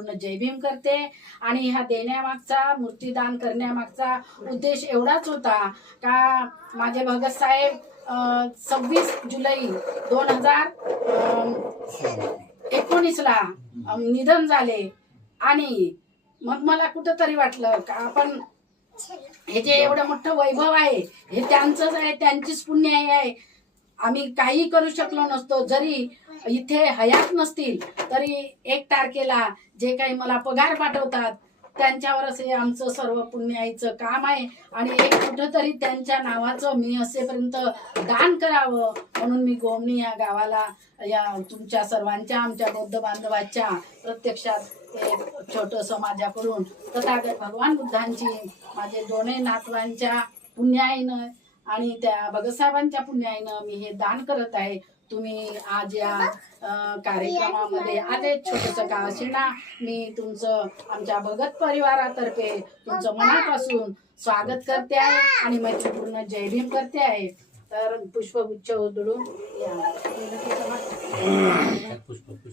पूर्ण जय भीम करते। आणि ह्या देण्यामागचा, मूर्तीदान करण्यामागचा उद्देश एवढाच होता का माझे भगत साहेब 26 जुलै 2019ला निधन झाले। आणि मग मला कुठंतरी वाटलं का आपण हे जे एवढं मोठं वैभव आहे हे त्यांचंच आहे, त्यांचीच पुण्य आहे। आम्ही काही करू शकलो नसतो, जरी इथे हयात नसतील तरी 1 तारखेला जे काही मला पगार पाठवतात त्यांच्यावरच हे आमचं सर्व पुण्याईचं काम आहे। आणि एक कुठंतरी त्यांच्या नावाचं मी असेपर्यंत दान करावं म्हणून मी गोमणी या गावाला, या तुमच्या सर्वांच्या, आमच्या बौद्ध बांधवाच्या प्रत्यक्षात एक छोटंसं माझ्याकडून तथागत भगवान बुद्धांची, माझे दोन्ही नातवांच्या पुण्याईनं आणि त्या भगतसाहेबांच्या पुण्याईनं मी हे दान करत आहे। तुम्ही आज या कार्यक्रमामध्ये आले, छोटंसं का असेना, मी तुमचं आमच्या भगत परिवारातर्फे तुमचं मनापासून स्वागत करते आहे आणि मैत्रीपूर्ण जय भीम करते आहे। तर पुष्पगुच्छ उधळून या।